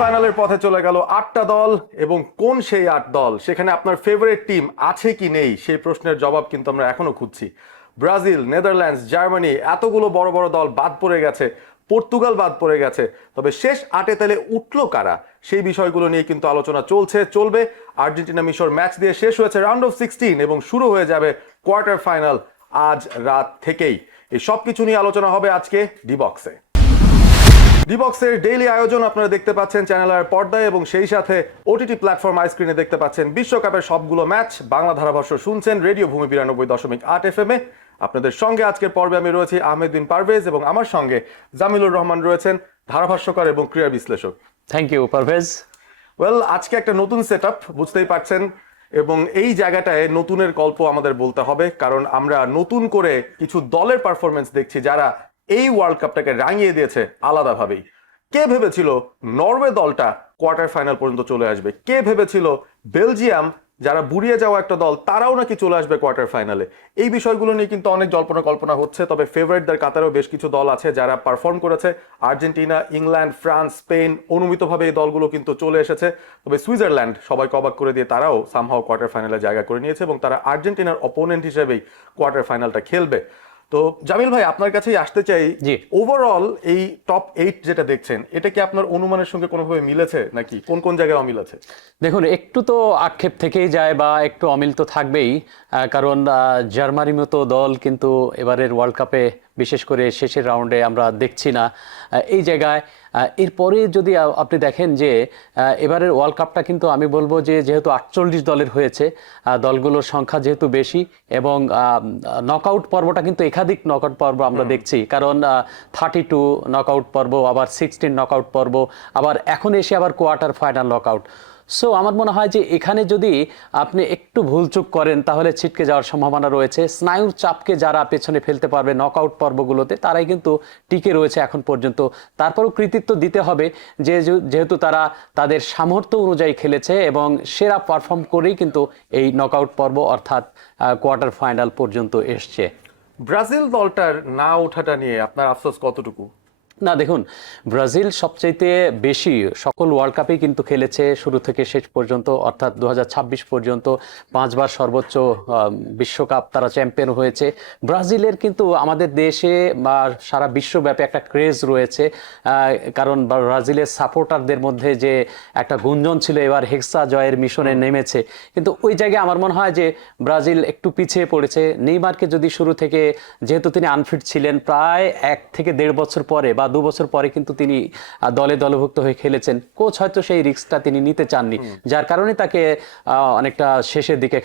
ফাইনালের পথে চলে গেল 8টা দল এবং কোন সেই 8 দল সেখানে আপনার ফেভারিট টিম আছে কি নেই সেই প্রশ্নের জবাব কিন্তু আমরা এখনো খুঁজছি। ব্রাজিল, নেদারল্যান্ডস, জার্মানি এতগুলো বড় বড় দল বাদ পড়ে গেছে, পর্তুগাল বাদ পড়ে গেছে, তবে শেষ 8-এ তাহলে উঠলো কারা সেই বিষয়গুলো নিয়ে কিন্তু আলোচনা চলবে। আর্জেন্টিনা মিশর ম্যাচ দিয়ে শেষ হয়েছে রাউন্ড অফ 16 এবং শুরু হয়ে যাবে কোয়ার্টার ফাইনাল আজ রাত থেকেই। এই সব কিছু নিয়ে আলোচনা হবে আজকে ডিবক্সে। ডিবক্সের ডেইলি আয়োজন আপনারা দেখতে পাচ্ছেন চ্যানেল আর পর্দায় এবং সেই সাথে ওটিটি প্ল্যাটফর্ম আইস্ক্রিনে দেখতে পাচ্ছেন বিশ্বকাপের সবগুলো ম্যাচ। বাংলা ধারাভাষ্য শুনছেন রেডিও ভূমি 92.8 FM-এ। আপনাদের সঙ্গে আজকের পর্বে আমি রয়েছি আহমেদ বিন পারভেজ এবং আমার সঙ্গে জামিলুর রহমান রয়েছেন, ধারাভাষ্যকার এবং ক্রীড়া বিশ্লেষক। Thank you Parvez. আজকে একটা নতুন সেটআপ, বুঝতেই পারছেন, এবং এই জায়গাটায় নতুনের গল্প আমাদের বলতে হবে, কারণ আমরা নতুন করে কিছু দলের পারফরমেন্স দেখছি যারা এই ওয়ার্ল্ড কাপটাকে রাঙিয়ে দিয়েছে আলাদাভাবেই। কে ভেবেছিল নরওয়ে দলটা কোয়ার্টার ফাইনাল পর্যন্ত চলে আসবে? কে ভেবেছিল বেলজিয়াম, যারা বুড়িয়ে যাওয়া একটা দল, তারাও নাকি চলে আসবে কোয়ার্টার ফাইনালে? এই বিষয়গুলো নিয়ে কিন্তু অনেক জল্পনা কল্পনা হচ্ছে, তবে ফেভারিটদের কাতারেও বেশ কিছু দল আছে যারা পারফর্ম করেছে। আর্জেন্টিনা, ইংল্যান্ড, ফ্রান্স, স্পেন, অনুমিতভাবে এই দলগুলো কিন্তু চলে এসেছে। তবে সুইজারল্যান্ড সবাইকে অবাক করে দিয়ে তারাও সামহাও কোয়ার্টার ফাইনালে জায়গা করে নিয়েছে এবং তারা আর্জেন্টিনার অপোনেন্ট হিসেবেই কোয়ার্টার ফাইনালটা খেলবে। তো জামিল ভাই, আপনার কাছেই আসতে চাই, ওভারঅল এই টপ 8 যেটা দেখছেন, এটা কি আপনার অনুমানের সঙ্গে কোনোভাবে মিলেছে নাকি কোন কোন জায়গায় অমিল আছে? দেখুন, একটু তো আক্ষেপ থেকেই যায় বা একটু অমিল তো থাকবেই, কারণ জার্মানির মতো দল কিন্তু এবারের ওয়ার্ল্ড কাপে বিশেষ করে শেষের রাউন্ডে আমরা দেখছি না এই জায়গায়। এরপরে যদি আপনি দেখেন যে এবারের ওয়ার্ল্ড কাপটা কিন্তু আমি বলবো যে যেহেতু 48 দলের হয়েছে, দলগুলোর সংখ্যা যেহেতু বেশি এবং নকআউট পর্বটা কিন্তু একাধিক নকআউট পর্ব আমরা দেখছি, কারণ 32 নকআউট পর্ব, আবার 16 নকআউট পর্ব, আবার এখন এসে আবার কোয়ার্টার ফাইনাল নকআউট। সো আমার মনে হয় যে এখানে যদি আপনি একটু ভুলচুক করেন তাহলে ছিটকে যাওয়ার সম্ভাবনা রয়েছে। স্নায়ুর চাপকে যারা পেছনে ফেলতে পারবে নকআউট পর্বগুলোতে, তারাই কিন্তু টিকে রয়েছে এখন পর্যন্ত। তারপরও কৃতিত্ব দিতে হবে যে যেহেতু তারা তাদের সামর্থ্য অনুযায়ী খেলেছে এবং সেরা পারফর্ম করেই কিন্তু এই নকআউট পর্ব অর্থাৎ কোয়ার্টার ফাইনাল পর্যন্ত এসছে। ব্রাজিল দলটার না ওঠাটা নিয়ে আপনার আফসোস কতটুকু? না, দেখুন, ব্রাজিল সবচাইতে বেশি সকল ওয়ার্ল্ড কাপেই কিন্তু খেলেছে শুরু থেকে শেষ পর্যন্ত, অর্থাৎ 2026 পর্যন্ত 5 বার সর্বোচ্চ বিশ্বকাপ তারা চ্যাম্পিয়ন হয়েছে। ব্রাজিলের কিন্তু আমাদের দেশে বা সারা বিশ্বব্যাপী একটা ক্রেজ রয়েছে, কারণ ব্রাজিলের সাপোর্টারদের মধ্যে যে একটা গুঞ্জন ছিল এবার হেক্সা জয়ের মিশনে নেমেছে, কিন্তু ওই জায়গায় আমার মনে হয় যে ব্রাজিল একটু পিছিয়ে পড়েছে। নেইমারকে যদি শুরু থেকে, যেহেতু তিনি আনফিট ছিলেন প্রায় 1 থেকে 1.5 বছর পরে বা 2 বছর পরে কিন্তু তিনি দলে দলভুক্ত হয়ে খেলেছেন, কোচ হয়তো সেই রিস্কটা তিনি নিতে চাননি, যার কারণে তাকে অনেকটা শেষের দিকে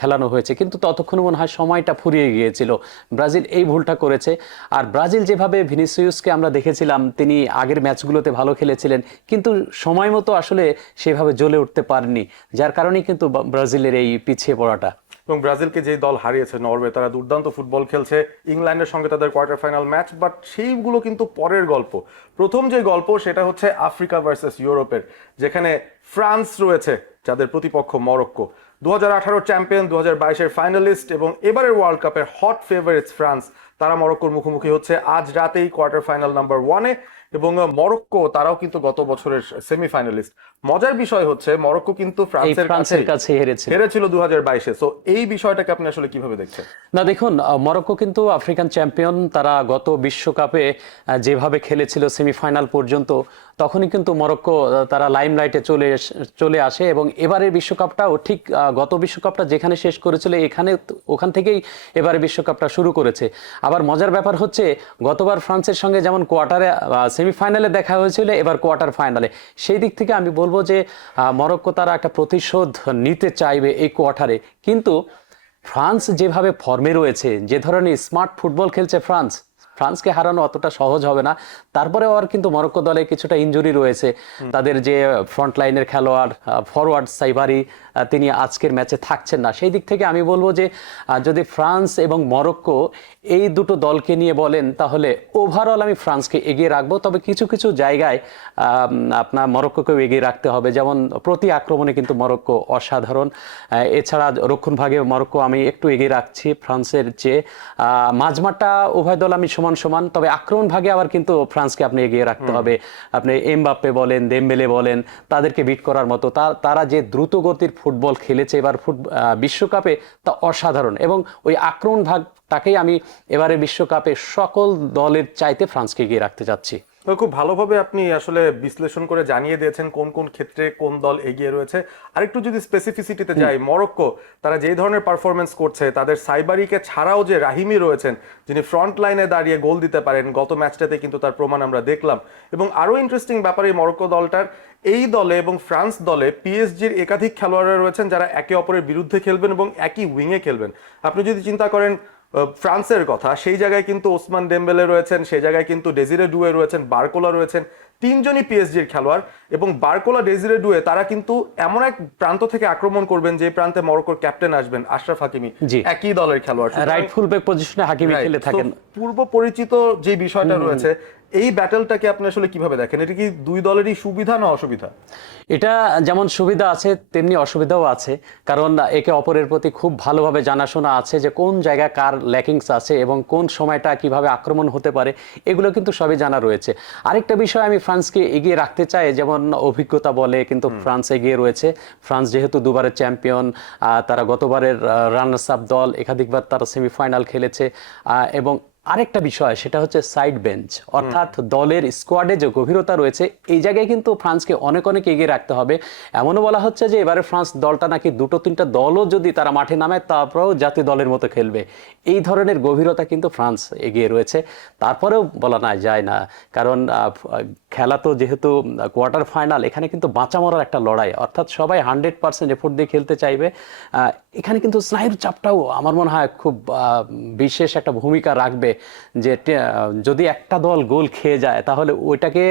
খেলানো হয়েছে। কিন্তু ততক্ষণ মনে হয় সময়টা ফুরিয়ে গিয়েছিল, ব্রাজিল এই ভুলটা করেছে। আর ব্রাজিল যেভাবে ভিনিসিয়াসকে আমরা দেখেছিলাম, তিনি আগের ম্যাচগুলোতে ভালো খেলেছিলেন কিন্তু সময় মতো আসলে সেভাবে জ্বলে উঠতে পারেননি, যার কারণেই কিন্তু ব্রাজিলের এই পিছিয়ে পড়াটা। এবং ব্রাজিলকে যে দল হারিয়েছে নরওয়ে, তারা দুর্দান্ত ফুটবল খেলছে, ইংল্যান্ডের সঙ্গে তাদের কোয়ার্টার ফাইনাল ম্যাচ, বাট সেইগুলো কিন্তু পরের গল্প। প্রথম যে গল্প সেটা হচ্ছে আফ্রিকা ভার্সেস ইউরোপের, যেখানে ফ্রান্স রয়েছে যাদের প্রতিপক্ষ মরক্কো, 2018 চ্যাম্পিয়ন, 2022-এর ফাইনালিস্ট এবং এবারের ওয়ার্ল্ড কাপের হট ফেভারিটস ফ্রান্স, তারা মরক্কোর মুখোমুখি হচ্ছে আজ রাতেই কোয়ার্টার ফাইনাল নাম্বার 1-এ। এবং মরক্কো তারাও কিন্তু গত বছরের সেমিফাইনালিস্ট। মজার বিষয় হচ্ছে মরক্কো কিন্তু ফ্রান্সের কাছে হেরেছিল 2022-এ। সো এই বিষয়টাকে আপনি আসলে কিভাবে দেখছেন? না, দেখুন, মরক্কো কিন্তু আফ্রিকান চ্যাম্পিয়ন, তারা গত বিশ্বকাপে যেভাবে খেলেছিল সেমিফাইনাল পর্যন্ত, তখনই কিন্তু মরক্কো তারা লাইমলাইটে চলে আসে এবং এবারের বিশ্বকাপটাও ঠিক গত বিশ্বকাপটা যেখানে শেষ করেছিল ওখান থেকেই এবারে বিশ্বকাপটা শুরু করেছে। আবার মজার ব্যাপার হচ্ছে গতবার ফ্রান্সের সঙ্গে যেমন কোয়ার্টারে সেমিফাইনালে দেখা হয়েছিল, এবার কোয়ার্টার ফাইনালে। সেই দিক থেকে আমি বলবো যে মরক্কো তারা একটা প্রতিশোধ নিতে চাইবে এই কোয়ার্টারে। কিন্তু ফ্রান্স যেভাবে ফর্মে রয়েছে, যে ধরনের স্মার্ট ফুটবল খেলছে ফ্রান্সকে হারানো অতটা সহজ হবে না। তারপরে আর কিন্তু মরক্কো দলে কিছুটা ইনজুরি রয়েছে, তাদের যে ফ্রন্ট লাইনের খেলোয়াড় ফরওয়ার্ড সাইবারি, তিনি আজকের ম্যাচে থাকছেন না। সেই দিক থেকে আমি বলবো যে যদি ফ্রান্স এবং মরক্কো এই দুটো দলকে নিয়ে বলেন, তাহলে ওভারঅল আমি ফ্রান্সকে এগিয়ে রাখবো। তবে কিছু কিছু জায়গায় আপনার মরক্কোকেও এগিয়ে রাখতে হবে, যেমন প্রতি আক্রমণে কিন্তু মরক্কো অসাধারণ। এছাড়া রক্ষণ ভাগে মরক্কো আমি একটু এগিয়ে রাখছি ফ্রান্সের চেয়ে। মাঝমাঠটা উভয় দল আমি সমান সমান সমান, তবে আক্রমণ ভাগে আবার কিন্তু ফ্রান্সকে আপনি এগিয়ে রাখতে হবে। আপনি এমবাপ্পে বলেন, দেমবেলে বলেন, তাদেরকে বিট করার মতো তারা যে দ্রুত গতির ফুটবল খেলেছে এবার বিশ্বকাপে, তা অসাধারণ। এবং ওই আক্রমণ ভাগটাকেই আমি এবারে বিশ্বকাপে সকল দলের চাইতে ফ্রান্সকে এগিয়ে রাখতে চাচ্ছি। তো খুব ভালোভাবে আপনি আসলে বিশ্লেষণ করে জানিয়ে দিয়েছেন কোন কোন ক্ষেত্রে কোন দল এগিয়ে রয়েছে। আরেকটু যদি স্পেসিফিসিটিতে যাই, মরক্কো তারা যেই ধরনের পারফরমেন্স করছে, তাদের সাইবারিকে ছাড়াও যে রাহিমি রয়েছেন যিনি ফ্রন্ট লাইনে দাঁড়িয়ে গোল দিতে পারেন, গত ম্যাচটাতে কিন্তু তার প্রমাণ আমরা দেখলাম। এবং আরো ইন্টারেস্টিং ব্যাপার এই মরক্কো দলটার, এই দলে এবং ফ্রান্স দলে পিএসজির একাধিক খেলোয়াড়রা রয়েছেন যারা একে অপরের বিরুদ্ধে খেলবেন এবং একই উইংয়ে খেলবেন। আপনি যদি চিন্তা করেন ফ্রান্সের কথা, সেই জায়গায় কিন্তু ওসমান ডেমবেলে রয়েছেন, সেই জায়গায় কিন্তু ডেজিরে ডুয়ে রয়েছেন, বারকোলা রয়েছেন, তিনজনই পিএসজির খেলোয়াড়। এবং বারকোলা, ডেজিরে ডুয়ে তারা কিন্তু এমন এক প্রান্ত থেকে আক্রমণ করবেন যে প্রান্তে মরক্কোর ক্যাপ্টেন আসবেন আশরাফ হাকিমি, একই দলের খেলোয়াড়, রাইট ফুল ব্যাক পজিশনে হাকিমি খেলে থাকেন। পূর্ব পরিচিত যে বিষয়টা রয়েছে, এই ব্যাটলটাকে আপনি আসলে কিভাবে দেখেন? এটা কি দুই দলেরই সুবিধা না অসুবিধা? এটা যেমন সুবিধা আছে তেমনি অসুবিধাও আছে, কারণ একে অপরের প্রতি খুব ভালোভাবে জানাশোনা আছে যে কোন জায়গায় কার ল্যাকিংস আছে এবং কোন সময়টা কিভাবে আক্রমণ হতে পারে, এগুলো কিন্তু সবই জানা রয়েছে। আরেকটা বিষয় আমি ফ্রান্সকে এগিয়ে রাখতে চাই, যেমন অভিজ্ঞতা বলে কিন্তু ফ্রান্স এগিয়ে রয়েছে। ফ্রান্স যেহেতু দুবারের চ্যাম্পিয়ন, তারা গতবারের রানার্স আপ দল, একাধিকবার তারা সেমিফাইনাল খেলেছে। এবং আরেকটা বিষয় সেটা হচ্ছে সাইড বেঞ্চ, অর্থাৎ দলের স্কোয়াডে যে গভীরতা রয়েছে, এই জায়গায় কিন্তু ফ্রান্সকে অনেক অনেক এগিয়ে রাখতে হবে। এমনও বলা হচ্ছে যে এবারে ফ্রান্স দলটা নাকি দুটো তিনটা দলও যদি তারা মাঠে নামে তারপরেও জাতীয় দলের মতো খেলবে। এই ধরনের গভীরতা কিন্তু ফ্রান্স এগিয়ে রয়েছে। তারপরেও বলা না যায় না, কারণ খেলা তো যেহেতু কোয়ার্টার ফাইনাল, এখানে কিন্তু বাঁচা মরার একটা লড়াই, অর্থাৎ সবাই 100% এফোর্ট দিয়ে খেলতে চাইবে। এখানে কিন্তু স্নায়ুর চাপটাও আমার মনে হয় খুব বিশেষ একটা ভূমিকা রাখবে, যে যদি একটা দল গোল খেয়ে যায় তাহলে ওইটাকে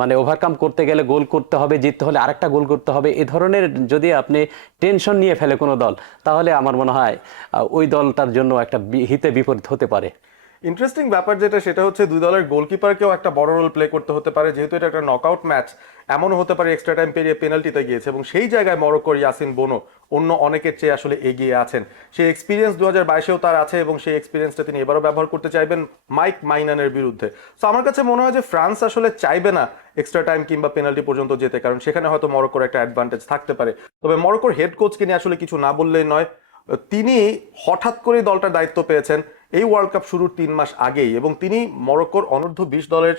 মানে ওভারকাম করতে গেলে গোল করতে হবে, জিততে হলে আরেকটা গোল করতে হবে। এ ধরনের যদি আপনি টেনশন নিয়ে ফেলে কোনো দল, তাহলে আমার মনে হয় ওই দলটার জন্য একটা হিতে বিপরীত হতে পারে। ইন্টারেস্টিং ব্যাপার যেটা, সেটা হচ্ছে দুই দলের গোলকিপারকেও একটা বড় রোল প্লে করতে হতে পারে, যেহেতু এটা একটা নকআউট ম্যাচ। এমনও হতে পারে এক্সট্রা টাইম পেরিয়ে পেনাল্টিতে গিয়েছে, এবং সেই জায়গায় মরক্কোর ইয়াসিন বোনো অন্য অনেকের চেয়ে আসলে এগিয়ে আছেন। সেই এক্সপিরিয়েন্স 2022-এও তার আছে, এবং সেই এক্সপিরিয়েন্সটা তিনি এবারও ব্যবহার করতে চাইবেন মাইক মাইনানের বিরুদ্ধে। তো আমার কাছে মনে হয় যে ফ্রান্স আসলে চাইবে না এক্সট্রা টাইম কিংবা পেনাল্টি পর্যন্ত যেতে, কারণ সেখানে হয়তো মরক্কোর একটা অ্যাডভান্টেজ থাকতে পারে। তবে মরক্কোর হেড কোচকে নিয়ে আসলে কিছু না বললেই নয়। তিনি হঠাৎ করে দলটার দায়িত্ব পেয়েছেন এই ওয়ার্ল্ড কাপ শুরুর 3 মাস আগেই, এবং তিনি মরক্কোর অনূর্ধ্ব 20 দলের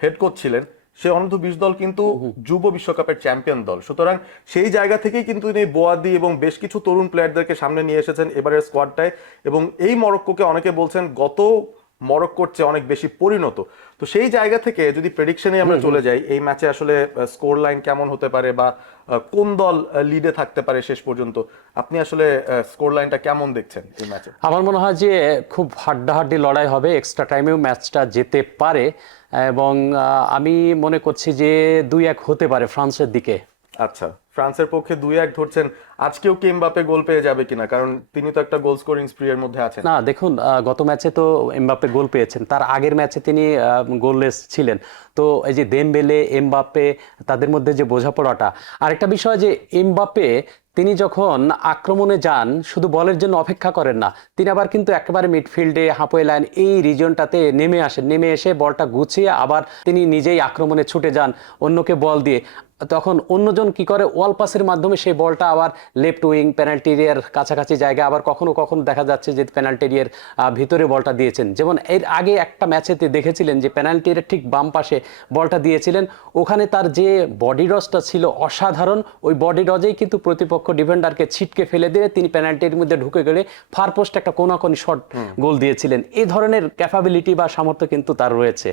হেড কোচ ছিলেন। সেই অনূর্ধ্ব 20 দল কিন্তু যুব বিশ্বকাপের চ্যাম্পিয়ন দল, সুতরাং সেই জায়গা থেকেই কিন্তু তিনি বোয়াদি এবং বেশ কিছু তরুণ প্লেয়ারদেরকে সামনে নিয়ে এসেছেন এবারের স্কোয়াডটায়। এবং এই মরক্কোকে অনেকে বলছেন গত মরক্কোর চেয়ে অনেক বেশি পরিণত। তো সেই জায়গা থেকে যদি প্রেডিকশনে আমরা চলে যাই, এই ম্যাচে আসলে স্কোর লাইন কেমন হতে পারে বা কোন দল লিডে থাকতে পারে শেষ পর্যন্ত, আপনি আসলে স্কোর লাইনটা কেমন দেখছেন এই ম্যাচে? আমার মনে হয় যে খুব হাড্ডাহাড্ডি লড়াই হবে, এক্সট্রা টাইমেও ম্যাচটা যেতে পারে, এবং আমি মনে করছি যে 2-1 হতে পারে ফ্রান্সের দিকে। আচ্ছা, ফ্রান্সের পক্ষে 2-1 ধরছেন। আজকেও কি এমবাপ্পে গোল পেয়ে যাবে কিনা, কারণ তিনি তো একটা গোল স্কোরিং স্প্রি এর মধ্যে আছেন। না দেখুন, গত ম্যাচে তো এমবাপ্পে গোল পেয়েছেন, তার আগের ম্যাচে তিনি গোললেস ছিলেন। তো এই যে দেমবেলে, এমবাপ্পে, তাদের মধ্যে যে বোঝাপড়াটা। আরেকটা বিষয় যে এমবাপ্পে তিনি যখন আক্রমণে যান শুধু বলের জন্য অপেক্ষা করেন না, তিনি আবার কিন্তু একেবারে মিডফিল্ডে, হাফওয়ে লাইন, এই রিজনটাতে নেমে আসেন, নেমে এসে বলটা গুছিয়ে আবার তিনি নিজেই আক্রমণে ছুটে যান অন্যকে বল দিয়ে। তখন অন্যজন কি করে, ওয়াল পাসের মাধ্যমে সেই বলটা আবার লেফট উইং পেনাল্টি এরিয়ার কাছাকাছি জায়গায়, আবার কখনো কখনো দেখা যাচ্ছে যে পেনাল্টি এরিয়ার ভিতরে বলটা দিয়েছেন। যেমন এর আগে একটা ম্যাচেতে দেখেছিলেন যে পেনাল্টি এরিয়ার ঠিক বাম পাশে বলটা দিয়েছিলেন, ওখানে তার যে বডি রসটা ছিল অসাধারণ, ওই বডি রজেই কিন্তু প্রতিপক্ষ ডিফেন্ডারকে ছিটকে ফেলে দিয়ে তিনি পেনাল্টির মধ্যে ঢুকে গেলে ফার পোস্ট একটা কোনাকোনি শট গোল দিয়েছিলেন। এই ধরনের ক্যাপাবিলিটি বা সামর্থ্য কিন্তু তার রয়েছে।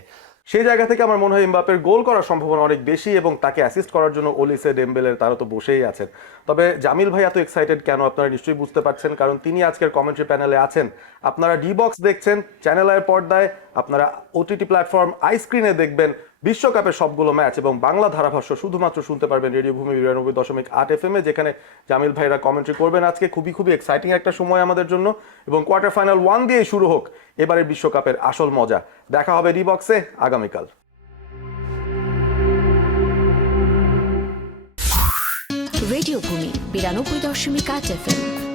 সেই জায়গা থেকে আমার মনে হয় এমবাপ্পের গোল করার সম্ভাবনা অনেক বেশি, এবং তাকে অ্যাসিস্ট করার জন্য ওলিসে ডেমবেলের তারা তো বসেই আছেন। তবে জামিল ভাই এত এক্সাইটেড কেন আপনারা নিশ্চয়ই বুঝতে পারছেন, কারণ তিনি আজকের কমেন্ট্রি প্যানেলে আছেন। আপনারা ডি বক্স দেখছেন, চ্যানেল আইয়ের পর্দায়, আপনারা ওটিটি প্ল্যাটফর্ম আইস্ক্রিনে দেখবেন বিশ্বকাপের সবগুলো ম্যাচ, এবং বাংলা ধারাভাষ্য শুধুমাত্র শুনতে পারবেন রেডিও ভূমি 92.8 FM এ, যেখানে জামিল ভাইরা কমেন্ট্রি করবেন। আজকে খুবই এক্সাইটিং একটা সময় আমাদের জন্য, এবং কোয়ার্টার ফাইনাল 1 দিয়ে শুরু হোক এবারের বিশ্বকাপের আসল মজা। দেখা হবে ডি বক্সে আগামীকাল। রেডিও ভূমি 92.8 FM।